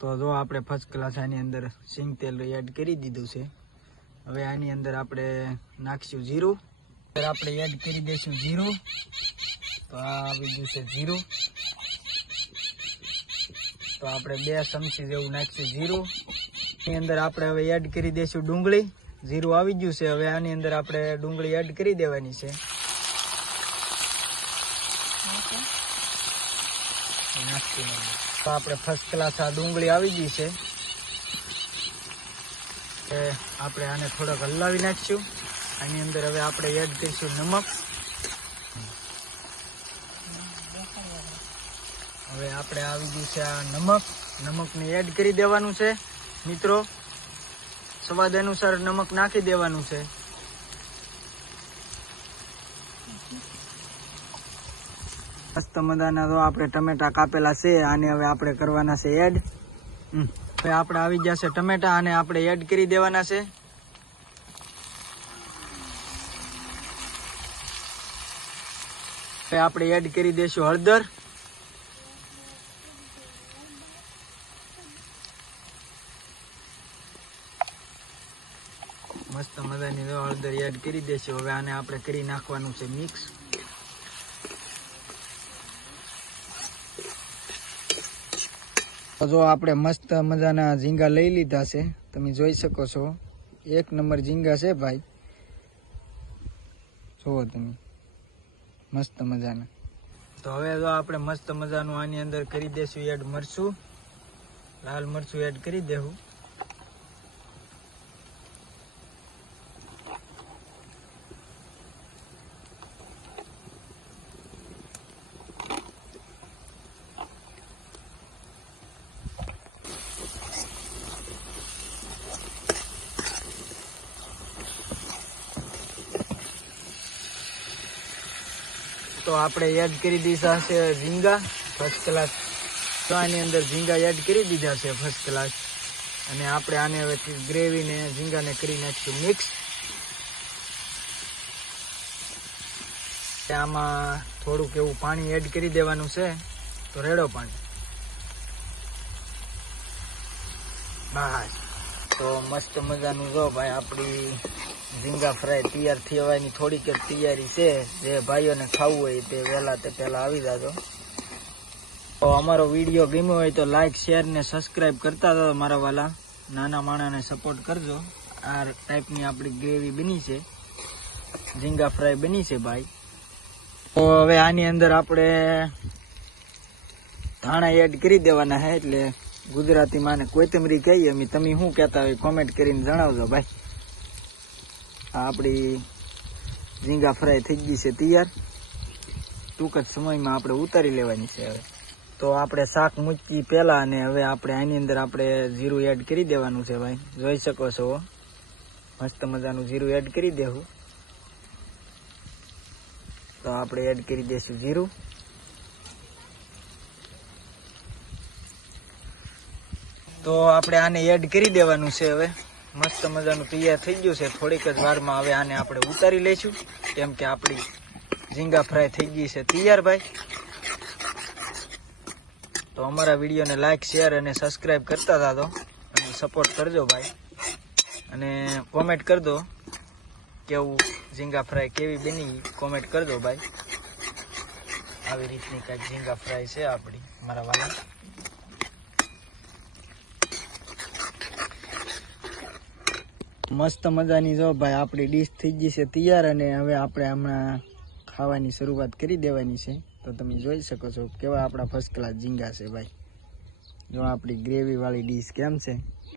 તો જો આપણે ફર્સ્ટ ક્લાસ આની અંદર સિંગ તેલ એડ કરી દીધું છે। હવે આની અંદર આપણે નાખશું જીરું। આપણે એડ કરી દઈશું જીરું। તો આ આવી ગયું છે જીરું। તો આપણે 2 ચમચી જેવું નાખશું જીરું। એની અંદર આપણે હવે એડ કરી દઈશું ડુંગળી। જીરું આવી ગયું છે, હવે આની અંદર આપણે ડુંગળી એડ કરી દેવાની છે। તો આપણે ફર્સ્ટ ક્લાસ આ ડુંગળી આવી ગઈ છે, આપણે આને થોડોક હલાવી નાખશું। આની અંદર હવે આપણે એડ કરીશું નમક। હવે આપણે આવી ગયું છે આ નમકને એડ કરી દેવાનું છે મિત્રો। સ્વાદ અનુસાર નમક નાખી દેવાનું છે। મસ્ત મજાના તો આપણે ટમેટા કાપેલા છે, આને હવે આપણે કરવાના છે એડ। હવે આપણે આવી ગયા છે ટમેટા, આને આપણે એડ કરી દેવાના છે। હવે આપણે એડ કરી દઈશું હળદર। મસ્ત મજાની હળદર એડ કરી દઈશું। હવે આને આપણે કરી નાખવાનું છે મિક્સ। જો આપણે મસ્ત મજાના ઝીંગા લઈ લીધા છે, તમે જોઈ શકો છો। 1 નંબર ઝીંગા છે ભાઈ, જુઓ તમે મસ્ત મજાના। તો હવે જો આપણે મસ્ત મજાનું આની અંદર કરી દઈશું એડ મરચું। લાલ મરચું એડ કરી દેવું। તો આપણે એડ કરી દીધા છે ઝીંગા ફર્સ્ટ ક્લાસ। તો આની અંદર ઝીંગા એડ કરી દીધા છે ફર્સ્ટ ક્લાસ, અને આપણે આને હવે ગ્રેવીને ઝીંગાને કરી નાખીશું મિક્સ। આમાં થોડુંક એવું પાણી એડ કરી દેવાનું છે, તો રેડો પાણી બસ। તો મસ્ત મજાનું જો ભાઈ આપણી ઝીંગા ફ્રાય તૈયાર થવાની થોડીક જ તૈયારી છે। જે ભાઈઓને ખાવું હોય તે વહેલા તે પહેલા આવી જાજો। તો અમારો વિડીયો ગમ્યો હોય તો લાઈક શેર ને સબસ્ક્રાઈબ કરતા જાઓ મારા વાલા। નાના માણાને સપોર્ટ કરજો। આ ટાઈપની આપણી ગ્રેવી બની છે, ઝીંગા ફ્રાય બની છે ભાઈ। તો હવે આની અંદર આપણે ધાણા એડ કરી દેવાના છે, એટલે ગુજરાતીમાં ને કોથમરી કહીએ અમે, તમે શું કહેતા હોય કોમેન્ટ કરીને જણાવજો ભાઈ। આપણી ઝીંગા ફ્રાય થઈ ગઈ છે તૈયાર, ટૂંક જ સમયમાં આપણે ઉતારી લેવાની છે। હવે તો આપણે શાક મૂકી પહેલા, અને હવે આપણે આની અંદર આપણે જીરું એડ કરી દેવાનું છે ભાઈ, જોઈ શકો છો મસ્ત મજાનું જીરું એડ કરી દેવું। તો આપણે એડ કરી દઈશું જીરું। તો આપણે આને એડ કરી દેવાનું છે। હવે મસ્ત મજાનું તૈયાર થઈ ગયું છે, થોડીક જ વારમાં હવે આને આપણે ઉતારી લઈશું, કેમ કે આપણી ઝીંગા ફ્રાય થઈ ગઈ છે તૈયાર ભાઈ। તો અમારા વિડીયોને લાઈક શેર અને સબસ્ક્રાઈબ કરતા જાજો, અને સપોર્ટ કરજો ભાઈ, અને કોમેન્ટ કરજો કેવું ઝીંગા ફ્રાય કેવી બની, કોમેન્ટ કરજો ભાઈ। આવી રીતની કંઈક ઝીંગા ફ્રાય છે આપણી મારા વાલા। મસ્ત મજાની જો ભાઈ આપણી ડીશ થઈ ગઈ છે તૈયાર, અને હવે આપણે હમણાં ખાવાની શરૂઆત કરી દેવાની છે। તો તમે જોઈ શકો છો કેવા આપણા ફર્સ્ટ ક્લાસ ઝીંગા છે ભાઈ। જો આપણી ગ્રેવી વાળી ડીશ કેમ છે।